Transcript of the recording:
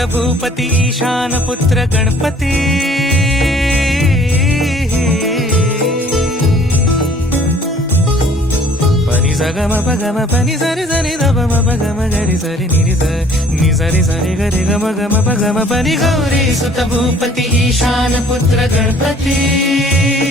सुत भूपती ईशान पुत्र गणपती पनी सगम पगम पनी सरी सरी दबम पगम गरी सरी निरी नि सरी सरी गरी गम गम पगम पनी गौरी सुत भूपती ईशान पुत्र गणपती